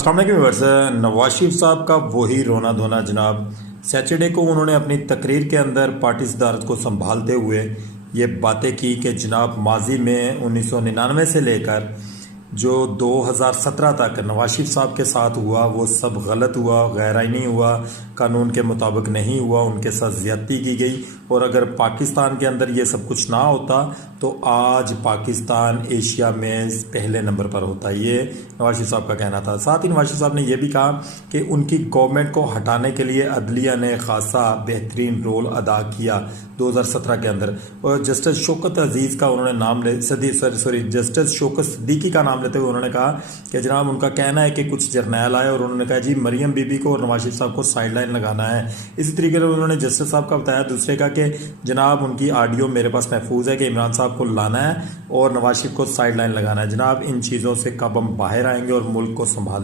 अस्सलाम वालेकुम व्यूअर्स। नवाज शरीफ साहब का वही रोना धोना जनाब। सैटरडे को उन्होंने अपनी तकरीर के अंदर पार्टी सदारत को संभालते हुए ये बातें की कि जनाब माजी में 1999 से लेकर जो 2017 तक नवाज शरीफ साहब के साथ हुआ वो सब गलत हुआ, गैर आईनी हुआ, कानून के मुताबिक नहीं हुआ, उनके साथ ज़्यादती की गई। और अगर पाकिस्तान के अंदर ये सब कुछ ना होता तो आज पाकिस्तान एशिया में पहले नंबर पर होता। ये नवाज शरीफ साहब का कहना था। साथ ही नवाज शरीफ साहब ने यह भी कहा कि उनकी गवर्नमेंट को हटाने के लिए अदलिया ने खासा बेहतरीन रोल अदा किया 2017 के अंदर। और जस्टिस शौकत अजीज़ का उन्होंने नाम जस्टिस शौकत सिद्दीकी का नाम लेते हुए उन्होंने कहा कि जनाब उनका कहना है कि कुछ जर्नैल आए और उन्होंने कहा जी मरियम बीबी को और नवाज शरीफ साहब को साइड लाइन लगाना है। इसी तरीके से उन्होंने जस्टिस साहब का बताया। दूसरे का कि जनाब उनकी ऑडियो मेरे पास महफूज है कि इमरान साहब को लाना है और नवाज शरीफ को साइड लाइन लगाना है। जनाब इन चीज़ों से कब हम बाहर आएंगे और मुल्क को संभाल